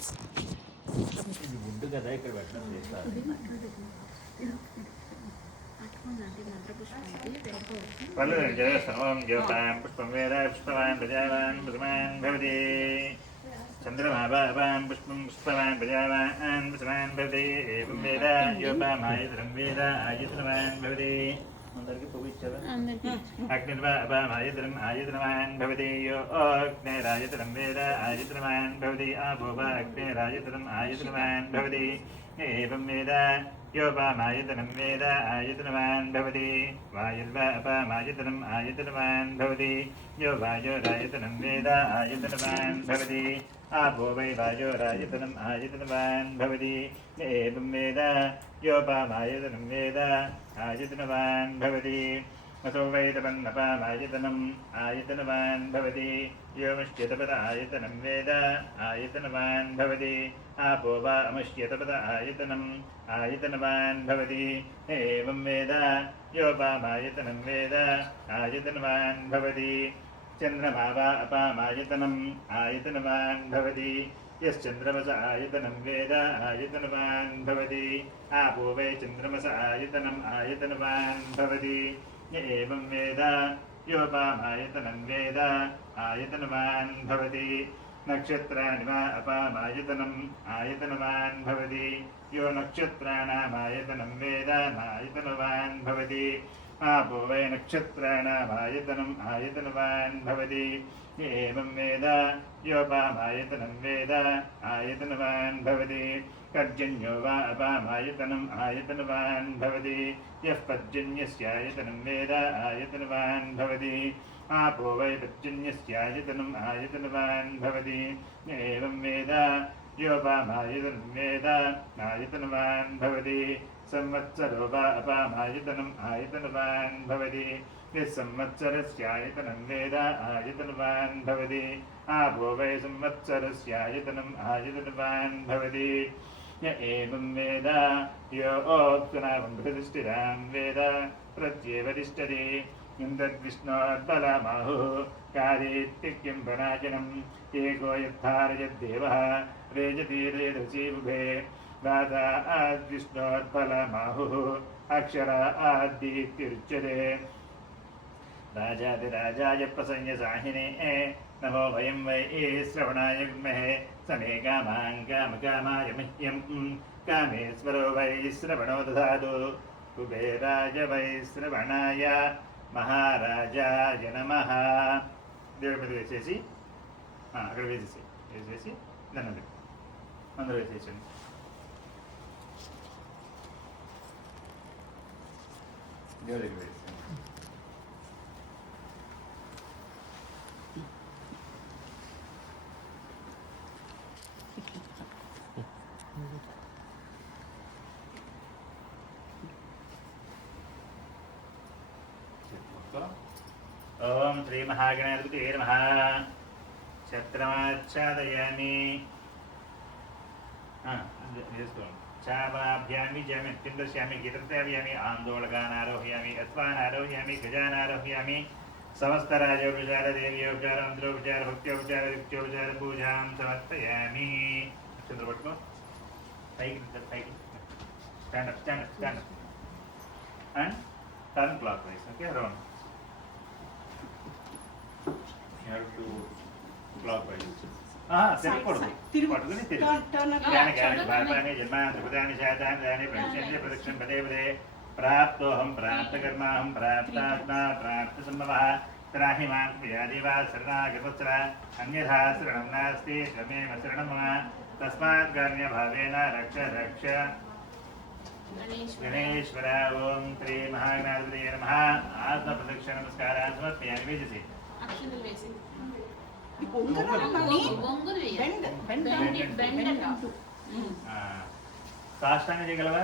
ఇది గుడ్డు కదా ఇక్కడ పెట్టడం చేస్తారు. పళ్ళు జయసర్వం జ్యోతాం పుష్పం వేద పుష్పవాన్ ప్రజావాన్ పుష్పవాన్ భవతి. చంద్రమాభాం పుష్పం పుష్పవాన్ ప్రజావాన్ పుష్పవాన్ భవతి. ఏం వేద యోపామాయతరం వేద ఆయతరవాన్ భవతి. అందరికి పువ్వు ఇచ్చారా? అగ్నిర్వాయతరం ఆయతరవాన్ భవతి. యో అగ్నిరాయతరం వేద ఆయతరవాన్ భవతి. ఆపో వా అగ్నిరాయతరం ఆయతరవాన్ భవతి. ఏం వేద योपामायतनं वेद आयतनवान् भवति. वायुर्वापामायतनम् आयतनवान् भवति. यो वायोरायतनं वेद आयतनवान् भवति. आपो वै वायोरायतनम् आयतनवान् भवति. एवं वेद योपामायतनं वेद आयतनवान् भवति. असो वै तपन्नपामायतनम् आयतनवान् भवति. योमश्चेतपद आयतनं वेद आयतनवान् भवति. आपो वा अमश्चेतपद आयतनम् आयतनवान् भवति. एवं वेद योपामायतनं वेद आयतनवान् भवति. चन्द्रमा वा अपामायतनम् आयतनवान् भवति. यश्चन्द्रमस आयतनं वेद आयतनवान् भवति. आपो वै चन्द्रमस आयतनम् आयतनवान् भवति. एवं वेद योपामायतनं वेद आयतनवान् भवति. नक्षत्राणि वा अपामायतनम् आयतनवान् भवति. यो नक्षत्राणामायतनं वेद आयतनवान् भवति. आपो वै नक्षत्राणामायतनम् आयतनवान् भवति. एवं वेद योपामायतनं वेद आयतनवान् भवति. पर्जन्यो वा अपामायतनम् आयतनवान् भवति. यः पर्जन्यस्यायतनं वेद आयतनवान् भवति. आपो वै पर्जन्यस्यायतनम् आयतनवान् भवति. एवं वेद योपामायतनं वेद आयतनवान् भवति. संवत्सरो वा अपामायतनम् आयतनवान् भवति. यः संवत्सरस्यायतनं वेद आयतनवान् भवति. आपो वै संवत्सरस्यायतनम् आयतनवान् भवति. य एवं वेद यो ओप्सुनावं प्रतिष्ठितां वेद प्रत्येव तिष्ठति. इन्द्रद्विष्णोर्बलमाहुः कार्యేత్తిక్యం పరాజనం. एको यद्धारयद्देवः रेजतीरेदसीबुभे. दाता आद्विष्णोर्बलमाहुः अक्षर आद्दीप्तिरुच्यते. राजाधिराजाय प्रसंयसाहिने नमो वयं वै श्रवणाय विद्महे समे कामां कामकामाय मह्यं. कामेश्वरो वै श्रवणो दधातु. कुबेराय वै श्रवणाय మహారాజాయ నమః. దేవుడి మీద వేసేసి అక్కడ వేసేసి దండం పెట్టి అందరూ వేసేసండి. దేవుడి దగ్గర వేసేసి ఓం శ్రీ మహాగణాధిపతయే నమః. ఛత్రమాచ్ఛాదయామి. చేసుకోండి. చావాభ్యామి జామి చిందశ్యామి గీతత్యామి ఆందోళకాన్ ఆరోహయామి అశ్వాన్ ఆరోహయామి గజాన్ ఆరోహయామి. సమస్తరాజోపచార దేవ్యోపచార మంత్రోపచార భక్త్యోపచార యుక్త్యోపచార పూజాం సమర్పయామి. చంద్ర పట్టుకో. పైకి పైకి stand up stand up stand up and turn clockwise. Okay round. प्राप्तोऽहं प्राप्तकर्माहं प्राप्तात्मा प्राप्तसम्भवः. त्राहि मां प्रियादेवा शरणागतवत्सर. अन्यथा शरणं नास्ति त्वमेव शरणं मम. तस्मात् कारुण्यभावेन रक्ष रक्ष गणेश्वर. ओं श्री महागणाधिपतये नमः. आत्मप्रदक्षिण नमस्कारान् समर्पयामि. वेजसि సాష్టాంగం చేయగలవా?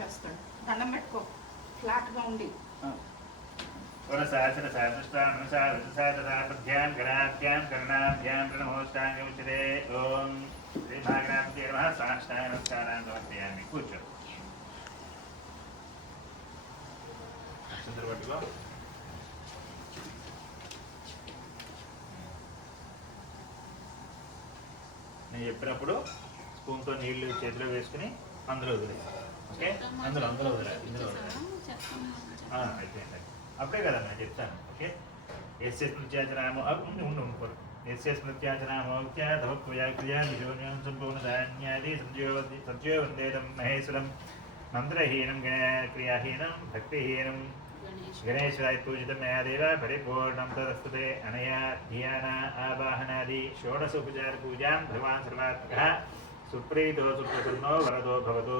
చేస్తాడు. దండం పెట్టుకో ఫ్లాట్ గా ఉండి. పురసాసన సాధుసాధుసాధుసాధుసాధ్యాం గణాభ్యాం కర్ణాభ్యాం ప్రణమోష్టాంగముచ్యతే. ఓం శ్రీ భాగనాథే నమః. సాష్టాంగ నమస్కారాన్ని సమర్పయామి. కూర్చో. అక్షంతలు పట్టుకో. నేను చెప్పినప్పుడు స్పూన్తో నీళ్లు చేతిలో వేసుకుని అందులో వదిలేదు. ఓకే, అందులో వదిలేదు, ఇందులో వదిలేదు. అయిపోయింది. అప్పుడే కదా నేను చెప్తాను. ఓకే, ఎస్ఎస్ స్మృత్యాచనామో ఉండి ఉండి ఉండిపోరు. ఎస్ఎస్ స్మృత్యాచనామోక్త్యా తవ క్రియా నిజోన్యం సంపూర్ణధాన్యాది సంజయో వందేదం మహేశ్వరం మంత్రహీనం క్రియాహీనం భక్తిహీనం గణేశాయ పూజితం మయా దేవ పరిపూర్ణం తదస్తుతే అనయా ధ్యాన ఆవాహనాది షోడశోపచార పూజాం భగవాన్ సర్వాత్మకః సుప్రీతో సుప్రసన్నో వరదో భవతు.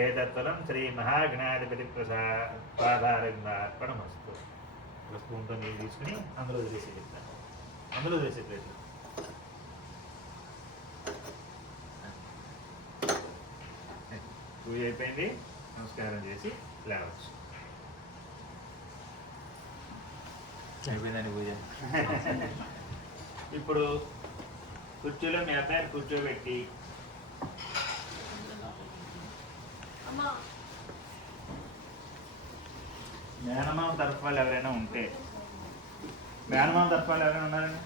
ఏతత్ఫలం శ్రీ మహాగణాధిపతి పాదారవిందార్పణమస్తు. ఒక స్పూన్తో నీళ్ళు తీసుకుని అందులో వేసి చెప్తాను. అందులో వేసే ప్లేట్లు పూజ అయిపోయింది. నమస్కారం చేసి లేవచ్చు. అయిపోయిందని పూజ. ఇప్పుడు కుర్చీలో మీ అబ్బాయిని కూర్చోబెట్టి మేనమామ తరఫు వాళ్ళు ఎవరైనా ఉంటే, మేనమామ తరఫు వాళ్ళు ఎవరైనా ఉన్నారండి?